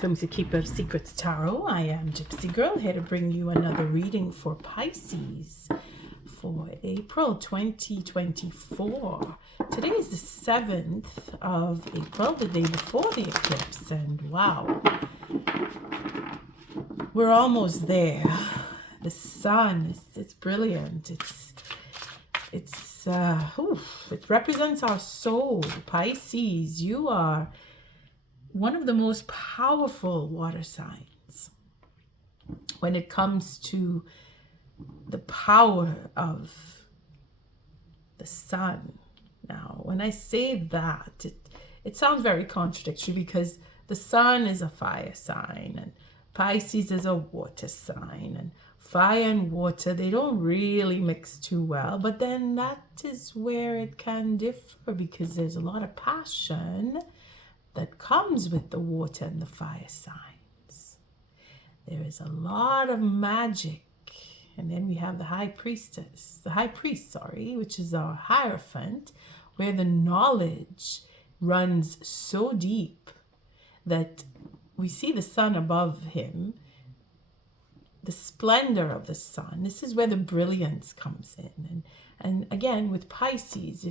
Welcome to Keeper of Secrets Tarot. I am Gypsy Girl, here to bring you another reading for Pisces for April 2024. Today is the 7th of April, the day before the eclipse, and wow, we're almost there. The sun, it's brilliant. It represents our soul. Pisces, you are one of the most powerful water signs when it comes to the power of the sun. Now, when I say that, it sounds very contradictory because the sun is a fire sign and Pisces is a water sign, and fire and water, they don't really mix too well, but then that is where it can differ because there's a lot of passion that comes with the water and the fire signs. There is a lot of magic. And then we have the high priest, which is our Hierophant, where the knowledge runs so deep that we see the sun above him, the splendor of the sun. This is where the brilliance comes in. And again, with Pisces,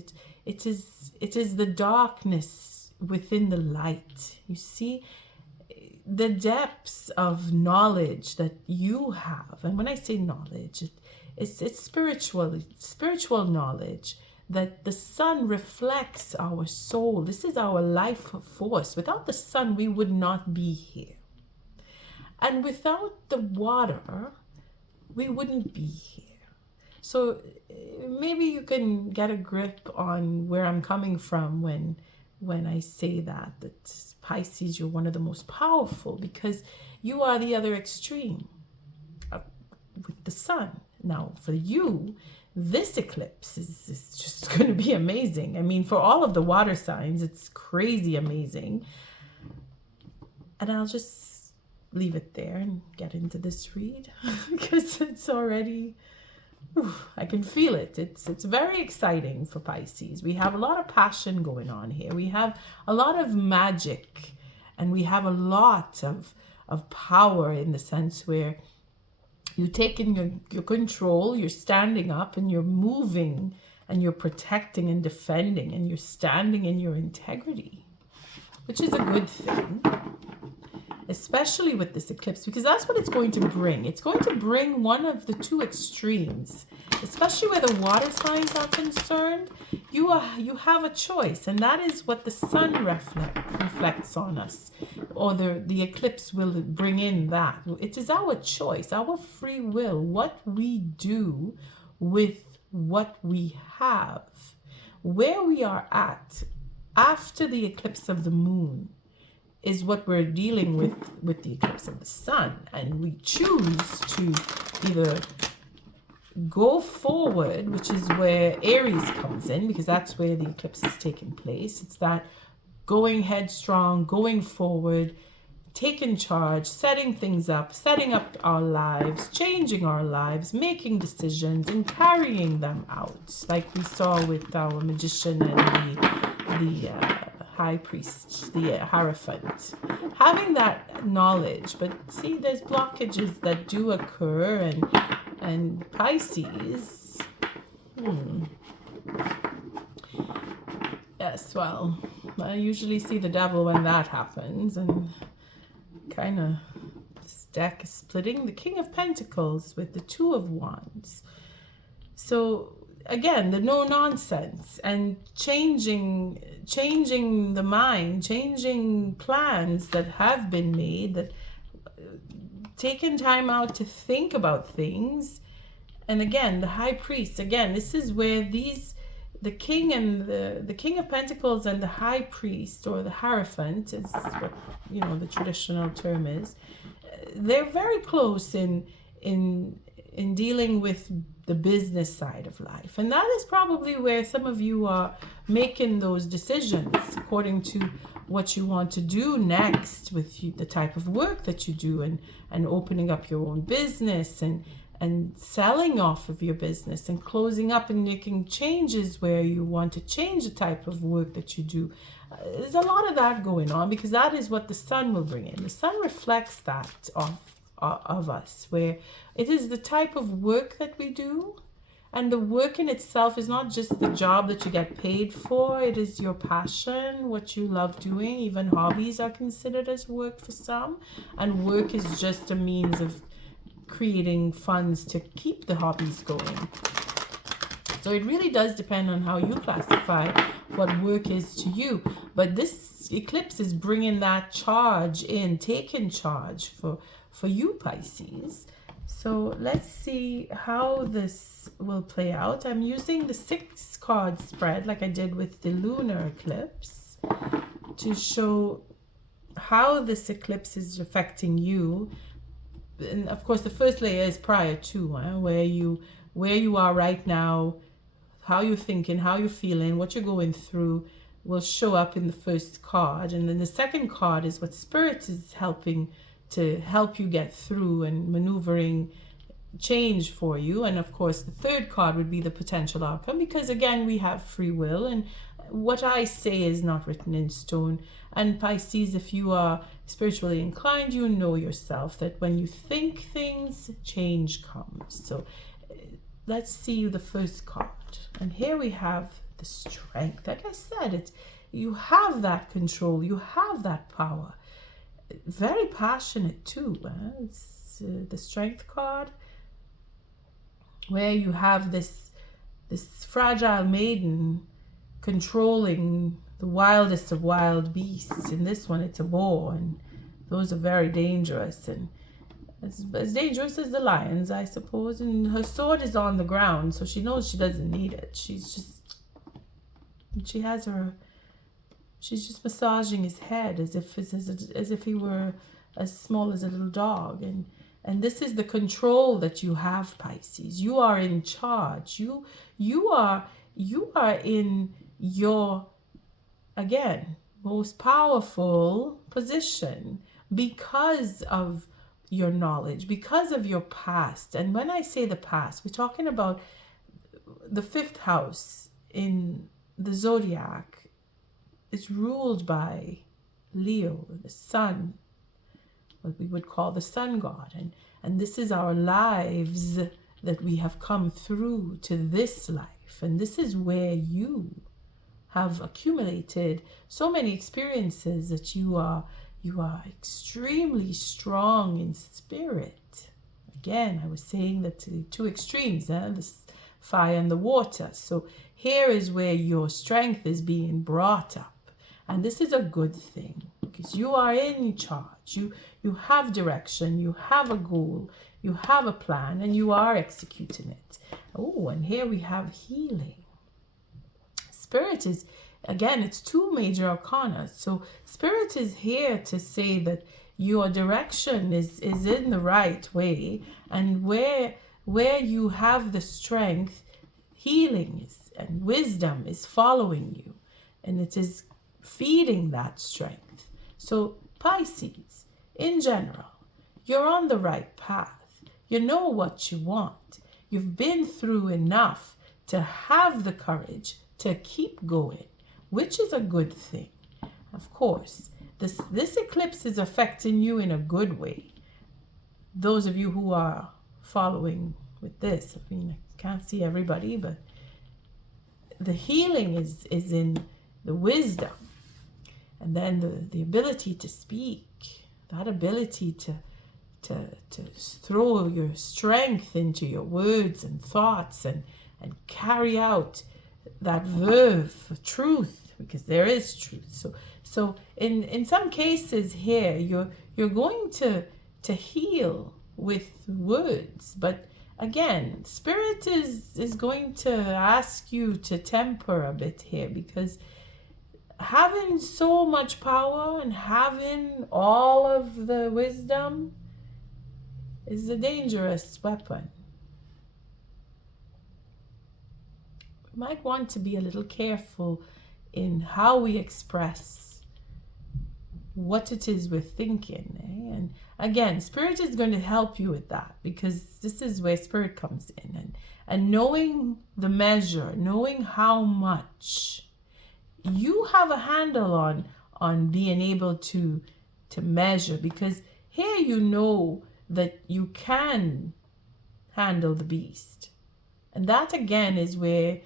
it is the darkness within the light. You see the depths of knowledge that you have, and when I say knowledge, it's spiritual knowledge that the sun reflects our soul. This is our life force. Without the sun, we would not be here, and without the water, we wouldn't be here. So maybe you can get a grip on where I'm coming from when I say that Pisces, you're one of the most powerful because you are the other extreme with the sun. Now, for you, this eclipse is just going to be amazing. I mean, for all of the water signs, it's crazy amazing. And I'll just leave it there and get into this read because it's already... I can feel it. It's very exciting for Pisces. We have a lot of passion going on here. We have a lot of magic, and we have a lot of power in the sense where you're taking your control, you're standing up and you're moving and you're protecting and defending and you're standing in your integrity, which is a good thing, especially with this eclipse, because that's what it's going to bring. It's going to bring one of the two extremes, especially where the water signs are concerned. You have a choice, and that is what the sun reflects on us, or the eclipse will bring in that. It is our choice, our free will, what we do with what we have. Where we are at after the eclipse of the moon is what we're dealing with the eclipse of the sun, and we choose to either go forward, which is where Aries comes in, because that's where the eclipse is taking place. It's that going headstrong, going forward, taking charge, setting things up, setting up our lives, changing our lives, making decisions and carrying them out, like we saw with our magician and the high priest, the Hierophant, having that knowledge. But see, there's blockages that do occur, and Pisces, yes, well, I usually see the devil when that happens, and kind of this deck is splitting. The King of Pentacles with the Two of Wands. So again, the no nonsense and changing the mind, changing plans that have been made, that taking time out to think about things. And again, the high priest, again, this is where the king and the King of Pentacles and the high priest, or the Hierophant is what the traditional term is. They're very close in dealing with the business side of life, and that is probably where some of you are making those decisions according to what you want to do next with the type of work that you do, and opening up your own business and selling off of your business and closing up and making changes where you want to change the type of work that you do. There's a lot of that going on because that is what the sun will bring in. The sun reflects that of us, where it is the type of work that we do. And the work in itself is not just the job that you get paid for. It is your passion, what you love doing. Even hobbies are considered as work for some. And work is just a means of creating funds to keep the hobbies going. So it really does depend on how you classify what work is to you. But this eclipse is bringing that charge in, taking charge for you, Pisces. So let's see how this will play out. I'm using the 6 card spread like I did with the lunar eclipse to show how this eclipse is affecting you. And of course, the first layer is prior to where you are right now, how you're thinking, how you're feeling, what you're going through will show up in the first card. And then the second card is what Spirit is helping to help you get through and maneuvering change for you. And of course, the third card would be the potential outcome, because again, we have free will, and what I say is not written in stone. And Pisces, if you are spiritually inclined, you know yourself that when you think things, change comes. So let's see the first card. And here we have the strength. Like I said, you have that control, you have that power. Very passionate too. It's the strength card, where you have this fragile maiden controlling the wildest of wild beasts. In this one, it's a boar, and those are very dangerous, and as dangerous as the lions, I suppose. And her sword is on the ground, so she knows she doesn't need it. She's just massaging his head as if he were as small as a little dog. And this is the control that you have, Pisces. You are in charge. You are in your, again, most powerful position because of your knowledge, because of your past. And when I say the past, we're talking about the 5th house in the zodiac. It's ruled by Leo, the sun, what we would call the sun god. And this is our lives that we have come through to this life. And this is where you have accumulated so many experiences that you are extremely strong in spirit. Again, I was saying that the 2 extremes, the fire and the water. So here is where your strength is being brought up. And this is a good thing, because you are in charge. You have direction, you have a goal, you have a plan, and you are executing it. Oh, and here we have healing. Spirit is, again, it's 2 major arcana. So Spirit is here to say that your direction is in the right way, and where you have the strength, healing is, and wisdom is following you, and it is feeding that strength. So Pisces, in general, you're on the right path. You know what you want. You've been through enough to have the courage to keep going, which is a good thing. Of course, this eclipse is affecting you in a good way. Those of you who are following with this, I mean, I can't see everybody, but the healing is in the wisdom. And then the ability to speak, that ability to throw your strength into your words and thoughts and carry out that verve of truth, because there is truth. So in some cases here, you're going to heal with words, but again, Spirit is going to ask you to temper a bit here, because having so much power and having all of the wisdom is a dangerous weapon. We might want to be a little careful in how we express what it is we're thinking. And again, Spirit is going to help you with that, because this is where Spirit comes in. And knowing the measure, knowing how much you have a handle on being able to measure, because here you know that you can handle the beast. And that again is where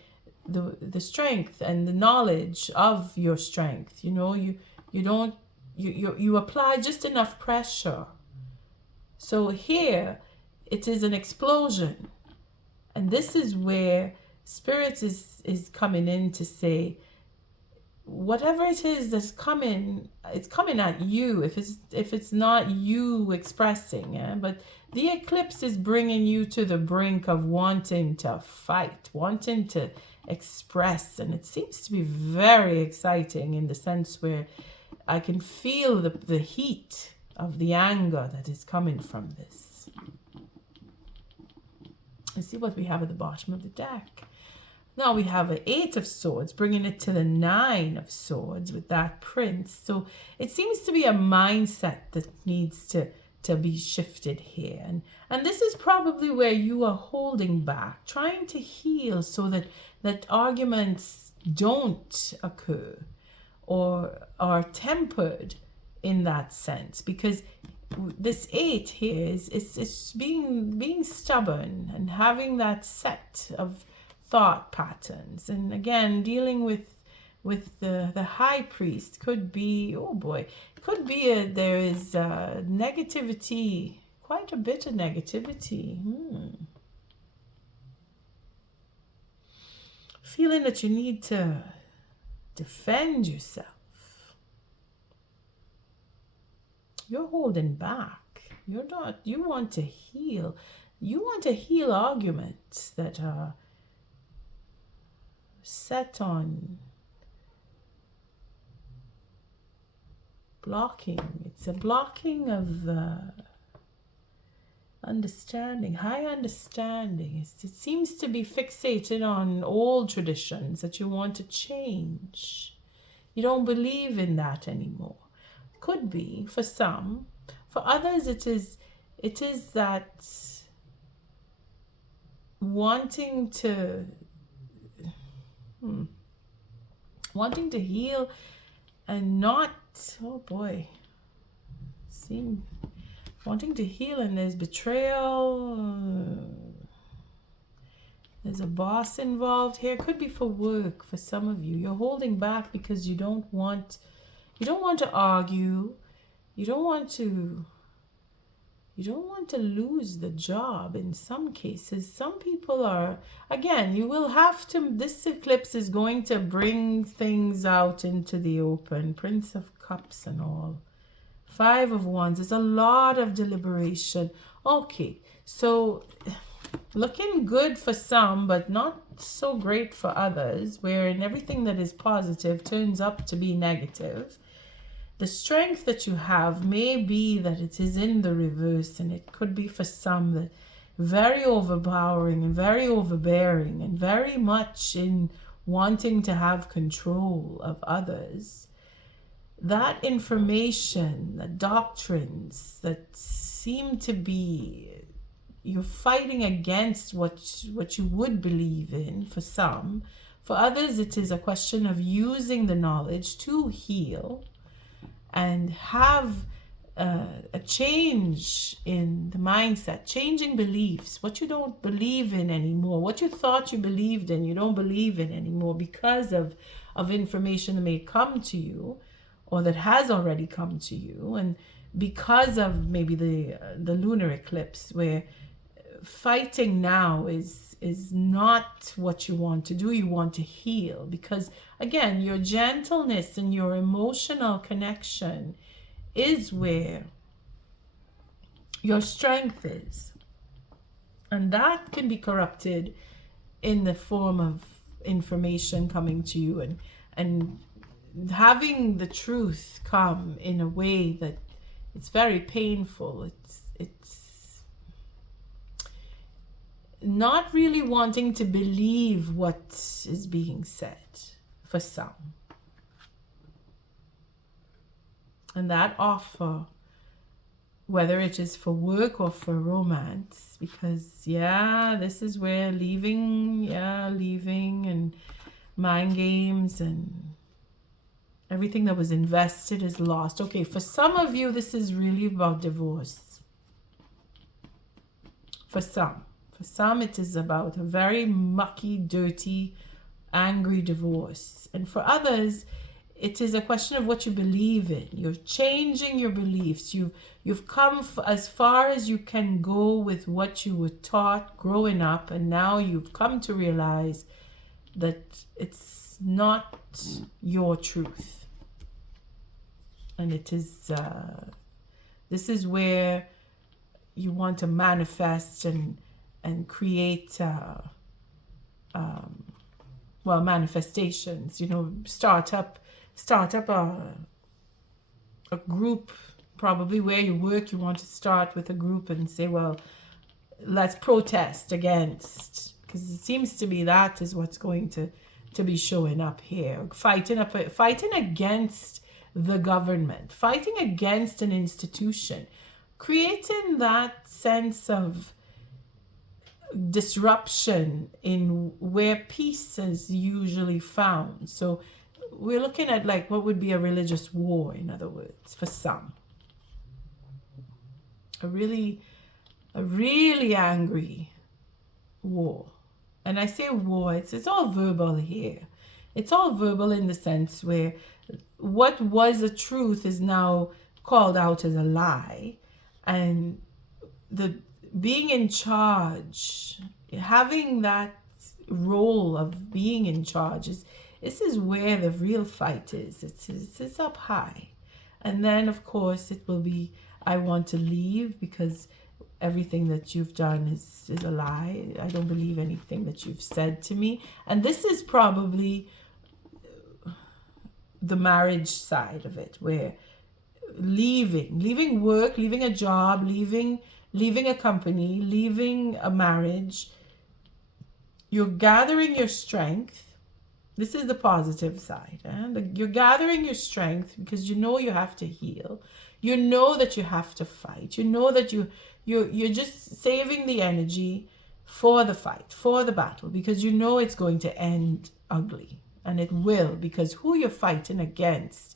the strength and the knowledge of your strength, you apply just enough pressure. So here it is an explosion. And this is where Spirit is coming in to say, whatever it is that's coming, it's coming at you. If it's not you expressing, but the eclipse is bringing you to the brink of wanting to fight, wanting to express, and it seems to be very exciting in the sense where I can feel the heat of the anger that is coming from this. Let's see what we have at the bottom of the deck. Now we have an 8 of Swords, bringing it to the 9 of Swords with that Prince. So it seems to be a mindset that needs to be shifted here. And this is probably where you are holding back, trying to heal so that arguments don't occur or are tempered in that sense. Because this 8 here is being stubborn and having that set of thought patterns. And again, dealing with the High Priest could be, oh boy, could be there is negativity, quite a bit of negativity. Feeling that you need to defend yourself. You're holding back. You're not, you want to heal. You want to heal arguments that are set on blocking. It's a blocking of understanding, high understanding. It seems to be fixated on old traditions that you want to change. You don't believe in that anymore. Could be for some. For others, it is that wanting to heal and not, oh boy, wanting to heal, and there's betrayal. There's a boss involved here. Could be for work for some of you. You're holding back because you don't want to argue. You don't want to lose the job in some cases. Some people are, again, you will have to, this eclipse is going to bring things out into the open. Prince of Cups and all. 5 of Wands. There's a lot of deliberation. Okay, so looking good for some, but not so great for others, wherein everything that is positive turns up to be negative. The strength that you have may be that it is in the reverse, and it could be for some that very overpowering and very overbearing and very much in wanting to have control of others. That information, the doctrines that seem to be, you're fighting against what you would believe in for some. For others, it is a question of using the knowledge to heal and have a change in the mindset, changing beliefs, what you don't believe in anymore, what you thought you believed in, you don't believe in anymore because of information that may come to you or that has already come to you, and because of maybe the lunar eclipse, where fighting now is not what you want to do. You want to heal, because again, your gentleness and your emotional connection is where your strength is, and that can be corrupted in the form of information coming to you and having the truth come in a way that it's very painful. It's not really wanting to believe what is being said for some. And that offer, whether it is for work or for romance, because this is where leaving and mind games and Everything that was invested is lost. Okay, for some of you, this is really about divorce. For some, it is about a very mucky, dirty, angry divorce. And for others, it is a question of what you believe in. You're changing your beliefs. You've come as far as you can go with what you were taught growing up, and now you've come to realize that it's not your truth. And it is, this is where you want to manifest and create, manifestations, start up a group, probably where you work. You want to start with a group and say, well, let's protest against, because it seems to be that is what's going to be showing up here. Fighting against the government, fighting against an institution, creating that sense of disruption in where peace is usually found. So we're looking at like what would be a religious war, in other words, for some. A really angry war. And I say war, it's all verbal here. It's all verbal in the sense where what was a truth is now called out as a lie. And the being in charge, having that role of being in charge, this is where the real fight is. It's up high. And then, of course, it will be, I want to leave because everything that you've done is a lie. I don't believe anything that you've said to me. And this is probably the marriage side of it, where leaving work, leaving a job, leaving a company, leaving a marriage, you're gathering your strength. This is the positive side. You're gathering your strength because you know you have to heal. You know that you have to fight. You know that you're just saving the energy for the fight, for the battle, because you know it's going to end ugly. And it will, because who you're fighting against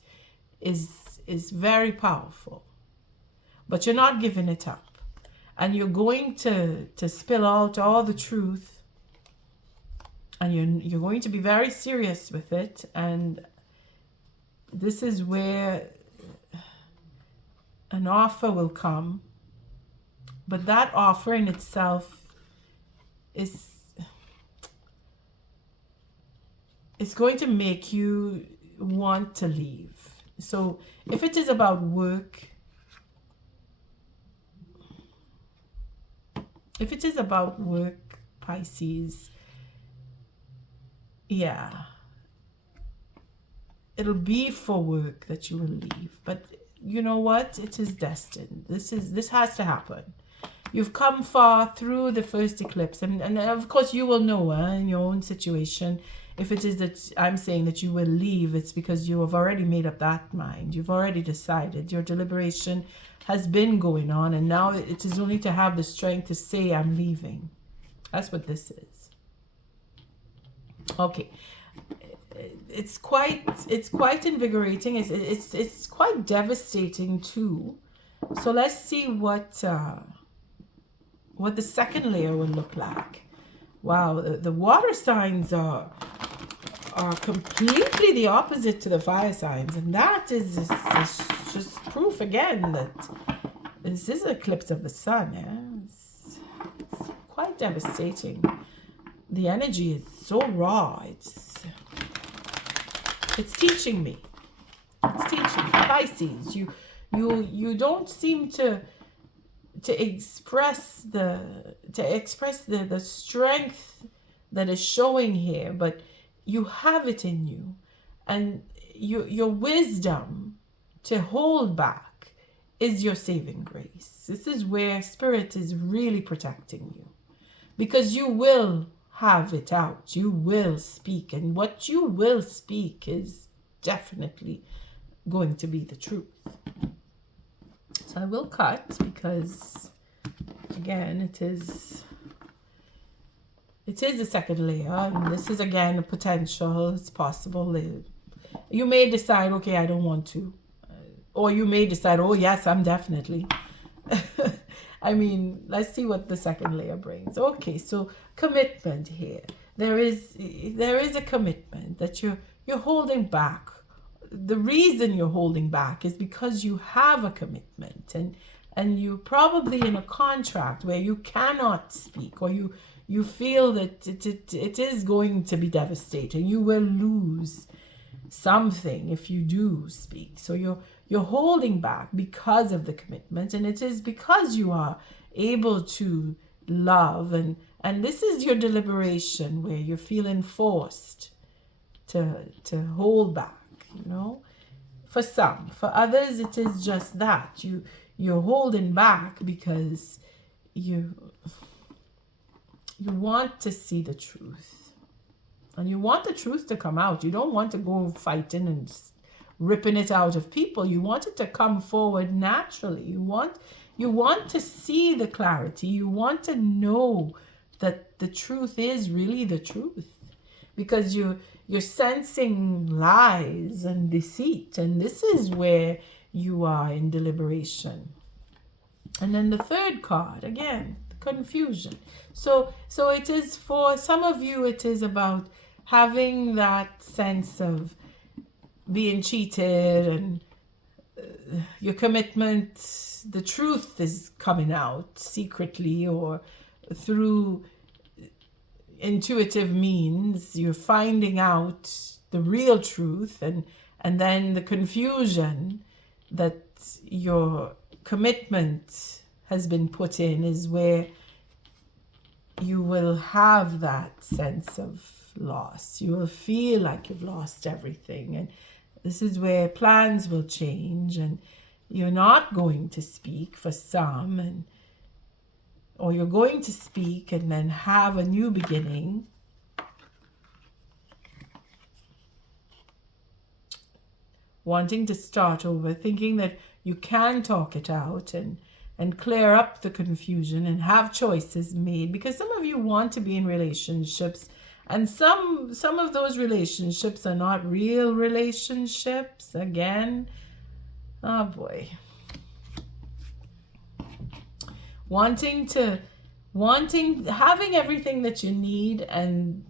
is very powerful. But you're not giving it up. And you're going to spill out all the truth. And you're going to be very serious with it. And this is where an offer will come. But that offer in itself it's going to make you want to leave. So if it is about work, Pisces, yeah, it'll be for work that you will leave. But you know what? It is destined. This has to happen. You've come far through the first eclipse, and of course you will know in your own situation. If it is that I'm saying that you will leave, it's because you have already made up that mind. You've already decided. Your deliberation has been going on, and now it is only to have the strength to say, I'm leaving. That's what this is. Okay. It's quite invigorating. It's quite devastating too. So let's see what the second layer will look like. Wow, the water signs are completely the opposite to the fire signs, and that is just proof again that this is an eclipse of the sun. Yeah? It's quite devastating. The energy is so raw. It's teaching me. It's teaching me. Pisces, you don't seem to express the strength that is showing here, but you have it in you, and your wisdom to hold back is your saving grace. This is where Spirit is really protecting you, because you will have it out. You will speak, and what you will speak is definitely going to be the truth. So I will cut, because again it is the second layer, and this is again a potential. It's possible You may decide, okay, I don't want to. Or you may decide, oh yes, I'm definitely. I mean, let's see what the second layer brings. Okay, so commitment here. There is a commitment that you're holding back. The reason you're holding back is because you have a commitment, and you're probably in a contract where you cannot speak, or you feel that it is going to be devastating. You will lose something if you do speak. So you're holding back because of the commitment, and it is because you are able to love, and this is your deliberation where you're feeling forced to hold back, you know. For some, for others, it is just that you're holding back because you want to see the truth, and you want the truth to come out. You don't want to go fighting and ripping it out of people. You want it to come forward naturally. You want to see the clarity. You want to know that the truth is really the truth, because you're sensing lies and deceit, and this is where you are in deliberation. And then the third card, again, confusion. So it is, for some of you, it is about having that sense of being cheated, and your commitment, the truth is coming out secretly or through intuitive means. You're finding out the real truth, and then the confusion that your commitment has been put in is where you will have that sense of loss. You will feel like you've lost everything, and this is where plans will change, and you're not going to speak for some, or you're going to speak and then have a new beginning. Wanting to start over, thinking that you can talk it out and clear up the confusion and have choices made, because some of you want to be in relationships, and some of those relationships are not real relationships. Again, oh boy. Having everything that you need and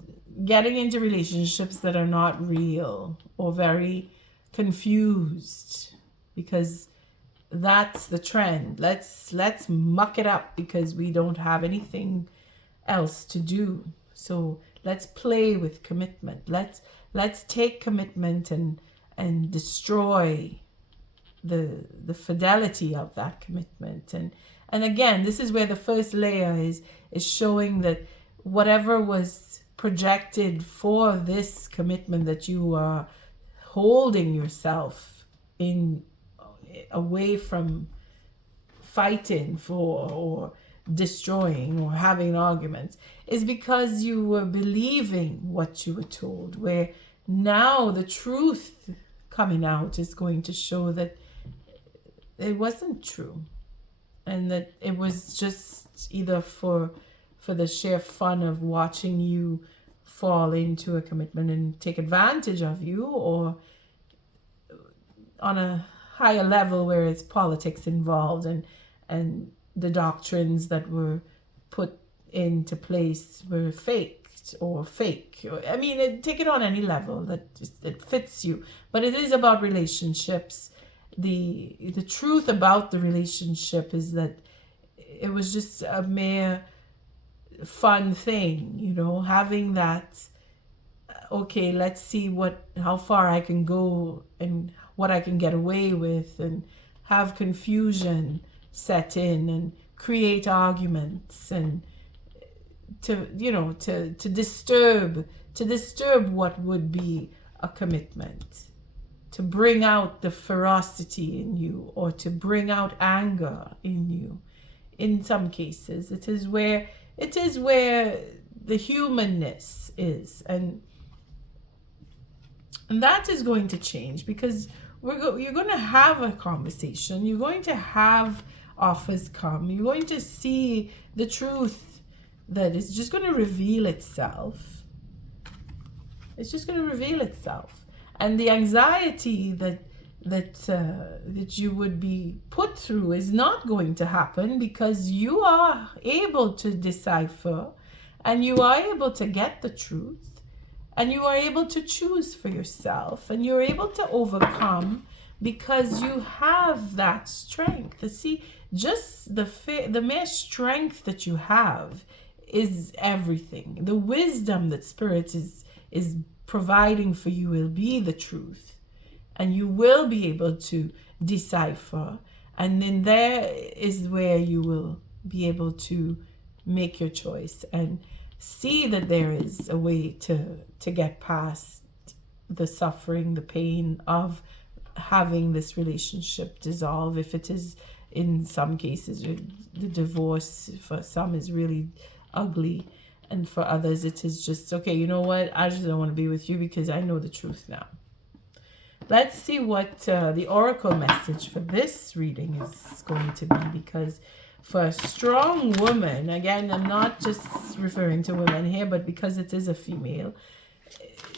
getting into relationships that are not real, or very confused, because that's the trend. Let's muck it up because we don't have anything else to do. So let's play with commitment. Let's take commitment and destroy the fidelity of that commitment. And again, this is where the first layer is showing that whatever was projected for this commitment that you are holding yourself in, away from fighting for, or destroying, or having arguments, is because you were believing what you were told, where now the truth coming out is going to show that it wasn't true, and that it was just either for the sheer fun of watching you fall into a commitment and take advantage of you, or on a higher level where it's politics involved, and the doctrines that were put into place were faked or fake. I mean, take it on any level that it fits you, but it is about relationships. The truth about the relationship is that it was just a mere fun thing, you know, having that, okay, let's see how far I can go and what I can get away with, and have confusion set in and create arguments, and to disturb what would be a commitment, to bring out the ferocity in you, or to bring out anger in you. In some cases, it is where the humanness is, and that is going to change, because you're going to have a conversation. You're going to have offers come. You're going to see the truth that is just going to reveal itself. It's just going to reveal itself. And the anxiety that you would be put through is not going to happen, because you are able to decipher, and you are able to get the truth, and you are able to choose for yourself, and you're able to overcome, because you have that strength. You see, just the mere strength that you have is everything. The wisdom that Spirit is providing for you will be the truth, and you will be able to decipher, and then there is where you will be able to make your choice and see that there is a way to get past the suffering, the pain of having this relationship dissolve. If it is, in some cases, the divorce for some is really ugly, and for others it is just, okay, you know what, I just don't want to be with you because I know the truth now. Let's see what the oracle message for this reading is going to be, because for a strong woman, again, I'm not just referring to women here, but because it is a female,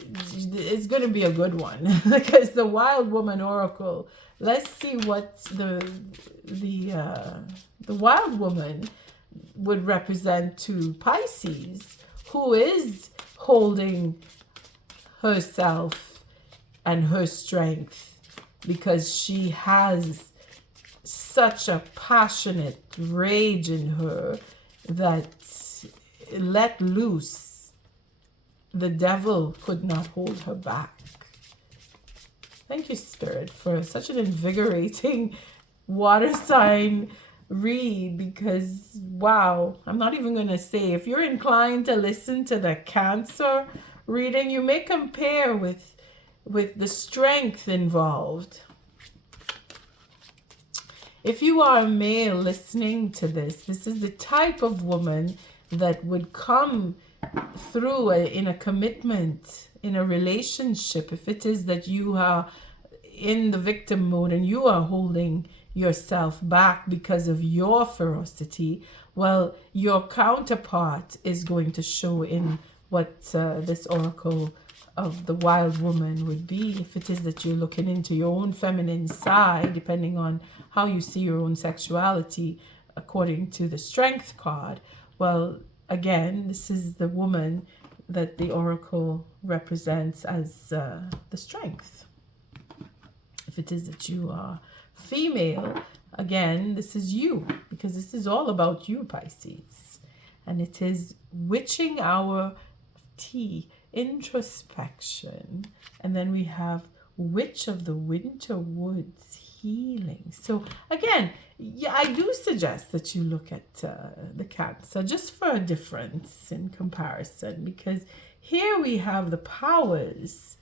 it's going to be a good one. Because the wild woman oracle, let's see what the wild woman would represent to Pisces, who is holding herself and her strength, because she has such a passionate rage in her that, let loose, the devil could not hold her back. Thank you, Spirit, for such an invigorating water sign read, because wow, I'm not even going to say, if you're inclined to listen to the Cancer reading, you may compare with the strength involved. If you are a male listening to this is the type of woman that would come through in a commitment, in a relationship. If it is that you are in the victim mode and you are holding yourself back because of your ferocity, well, your counterpart is going to show in what this oracle of the wild woman would be. If it is that you're looking into your own feminine side, depending on how you see your own sexuality according to the strength card, well, again, this is the woman that the oracle represents as the strength. If it is that you are female, again, this is you, because this is all about you, Pisces. And it is witching hour tea, introspection, and then we have witch of the winter woods, healing. So again, yeah, I do suggest that you look at the Cancer just for a difference in comparison, because here we have the powers,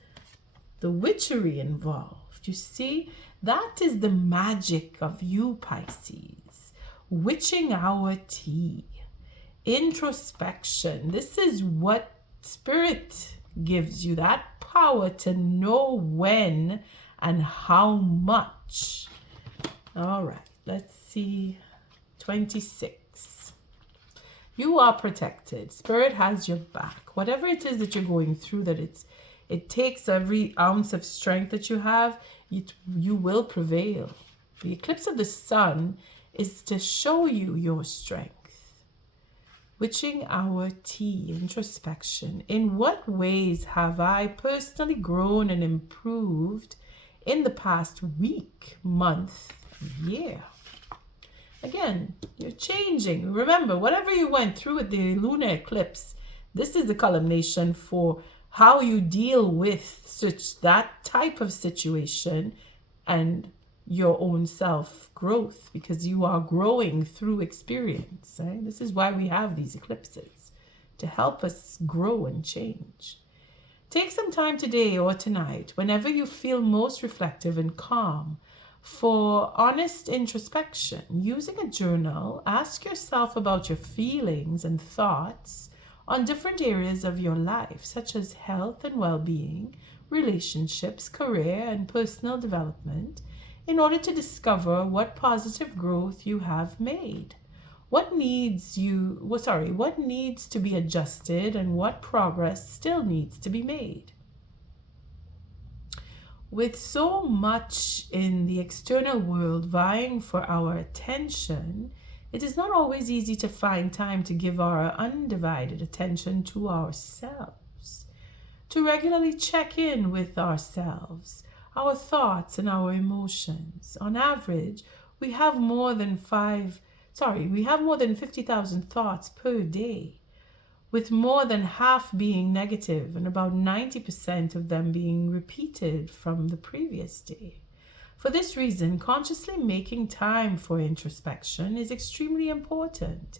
the witchery involved. You see, that is the magic of you, Pisces. Witching hour tea, introspection. This is what Spirit gives you, that power to know when and how much. All right, let's see. 26. You are protected. Spirit has your back. Whatever it is that you're going through, that it takes every ounce of strength that you have, you will prevail. The eclipse of the sun is to show you your strength. Witching hour tea, introspection. In what ways have I personally grown and improved in the past week, month, year? Again, you're changing. Remember, whatever you went through with the lunar eclipse, this is the culmination for how you deal with that type of situation and your own self-growth, because you are growing through experience. Right? This is why we have these eclipses, to help us grow and change. Take some time today or tonight, whenever you feel most reflective and calm, for honest introspection. Using a journal, ask yourself about your feelings and thoughts on different areas of your life, such as health and well-being, relationships, career, and personal development, in order to discover what positive growth you have made, what needs to be adjusted, and what progress still needs to be made. With so much in the external world vying for our attention, it is not always easy to find time to give our undivided attention to ourselves, to regularly check in with ourselves, our thoughts and our emotions. On average, we have more than 50,000 thoughts per day, with more than half being negative and about 90% of them being repeated from the previous day. For this reason, consciously making time for introspection is extremely important,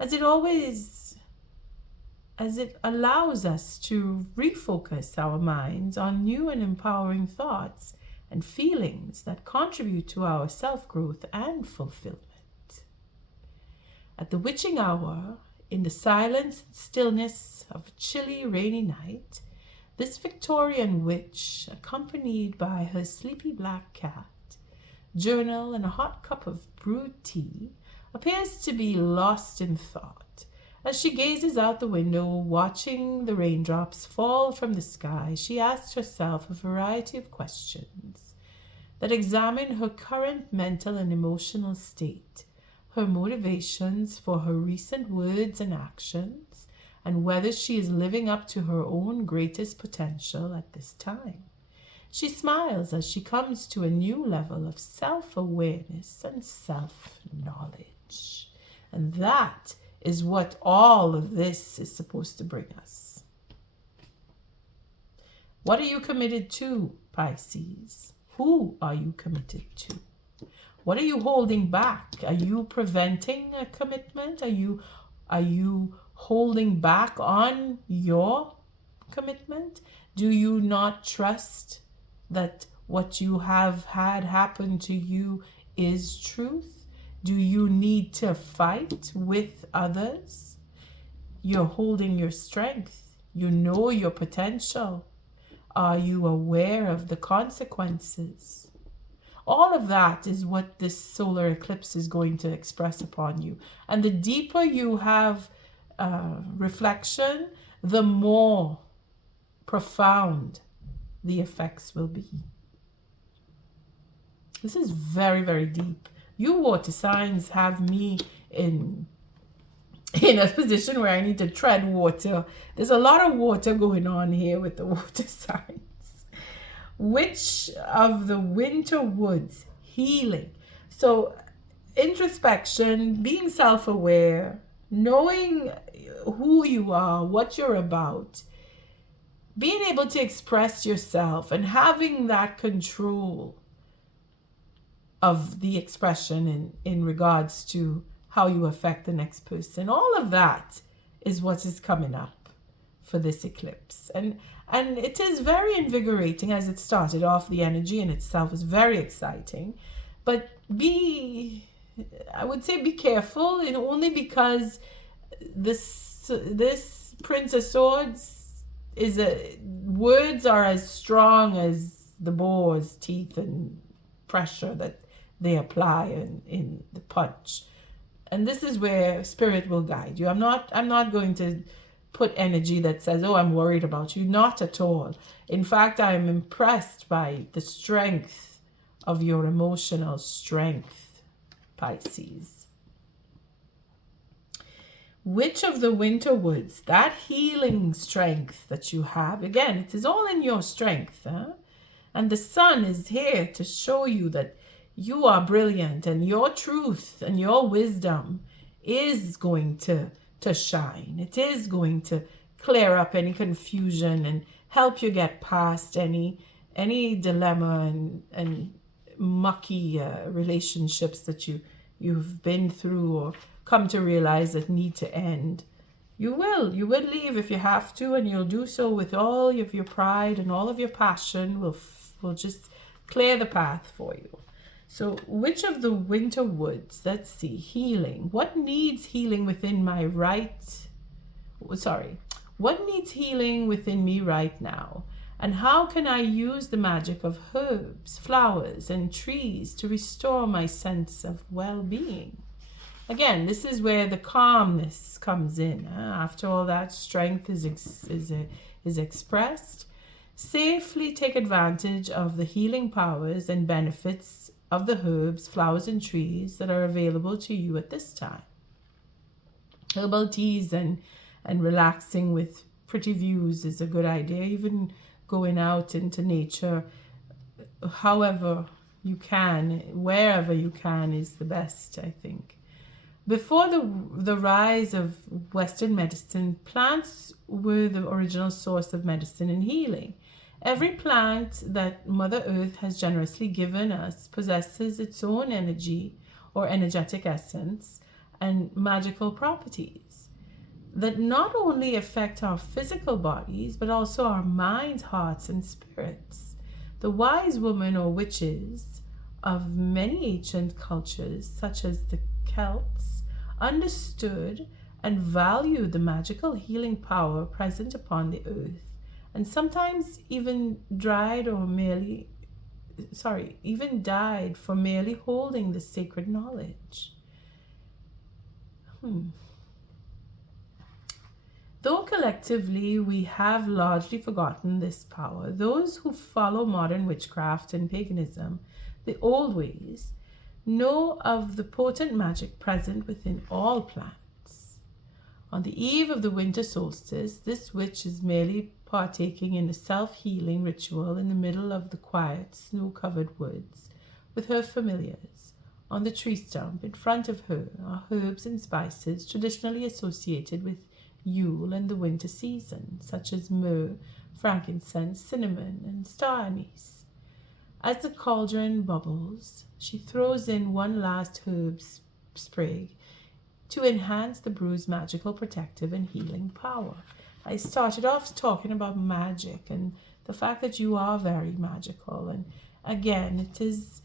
as it allows us to refocus our minds on new and empowering thoughts and feelings that contribute to our self-growth and fulfillment. At the witching hour, in the silence and stillness of a chilly, rainy night, this Victorian witch, accompanied by her sleepy black cat, journal, and a hot cup of brewed tea, appears to be lost in thought. As she gazes out the window, watching the raindrops fall from the sky, she asks herself a variety of questions that examine her current mental and emotional state, her motivations for her recent words and actions, and whether she is living up to her own greatest potential at this time. She smiles as she comes to a new level of self-awareness and self-knowledge. And that is what all of this is supposed to bring us. What are you committed to, Pisces? Who are you committed to? What are you holding back? Are you preventing a commitment? Are you holding back on your commitment? Do you not trust that what you have had happen to you is truth? Do you need to fight with others? You're holding your strength. You know your potential. Are you aware of the consequences? All of that is what this solar eclipse is going to express upon you. And the deeper you have reflection, the more profound the effects will be. This is very, very deep. You water signs have me in a position where I need to tread water. There's a lot of water going on here with the water signs. Witch of the winter woods, healing. So introspection, being self-aware, knowing who you are, what you're about, being able to express yourself and having that control of the expression in regards to how you affect the next person. All of that is what is coming up for this eclipse. And it is very invigorating as it started off. The energy in itself is very exciting. But I would say be careful, only because this Prince of Swords words are as strong as the boar's teeth and pressure that they apply in the punch. And this is where spirit will guide you. I'm not going to put energy that says, oh, I'm worried about you. Not at all. In fact, I am impressed by the strength of your emotional strength, Pisces. Witch of the winter woods, that healing strength that you have, again, it is all in your strength. And the sun is here to show you that you are brilliant, and your truth and your wisdom is going to shine. It is going to clear up any confusion and help you get past any dilemma and mucky relationships that you've been through or come to realize that need to end. You will leave if you have to, and you'll do so with all of your pride and all of your passion. Will just clear the path for you. So, Witch of the winter woods, let's see, healing. What needs healing within what needs healing within me right now? And how can I use the magic of herbs, flowers, and trees to restore my sense of well-being? Again, this is where the calmness comes in. After all that strength is expressed, Safely take advantage of the healing powers and benefits of the herbs, flowers, and trees that are available to you at this time. Herbal teas and relaxing with pretty views is a good idea. Even going out into nature, however you can, wherever you can, is the best, I think. Before the rise of Western medicine, plants were the original source of medicine and healing. Every plant that Mother Earth has generously given us possesses its own energy or energetic essence and magical properties that not only affect our physical bodies, but also our minds, hearts, and spirits. The wise women or witches of many ancient cultures, such as the Celts, understood and valued the magical healing power present upon the earth, and sometimes even died for merely holding this sacred knowledge. Though collectively we have largely forgotten this power, those who follow modern witchcraft and paganism, the old ways, know of the potent magic present within all plants. On the eve of the winter solstice, this witch is merely partaking in a self-healing ritual in the middle of the quiet, snow-covered woods with her familiars. On the tree stump in front of her are herbs and spices traditionally associated with Yule and the winter season, such as myrrh, frankincense, cinnamon, and star anise. As the cauldron bubbles, she throws in one last herb sprig to enhance the brew's magical protective and healing power. I started off talking about magic and the fact that you are very magical, and again, it is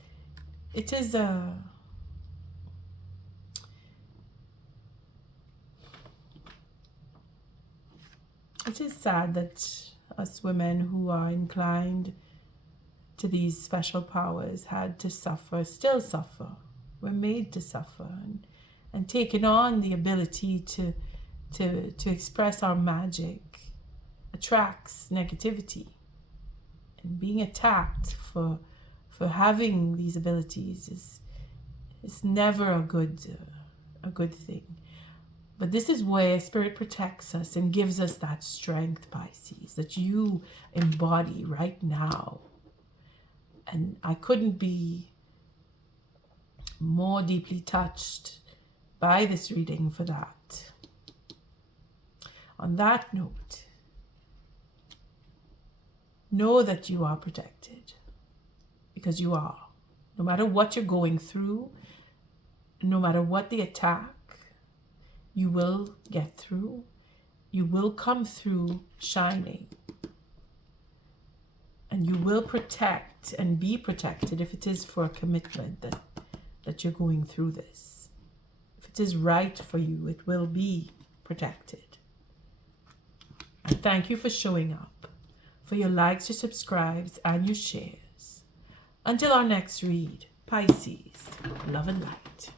sad that us women who are inclined to these special powers had to suffer, still suffer. We're made to suffer, and taking on the ability to express our magic attracts negativity, and being attacked for having these abilities is never a good thing. But this is where Spirit protects us and gives us that strength, Pisces, that you embody right now. And I couldn't be more deeply touched by this reading for that. On that note, know that you are protected, because you are. No matter what you're going through, no matter what the attack, you will get through. You will come through shining. And you will protect and be protected if it is for a commitment that you're going through this. If it is right for you, it will be protected. And thank you for showing up, for your likes, your subscribes, and your shares. Until our next read, Pisces, love and light.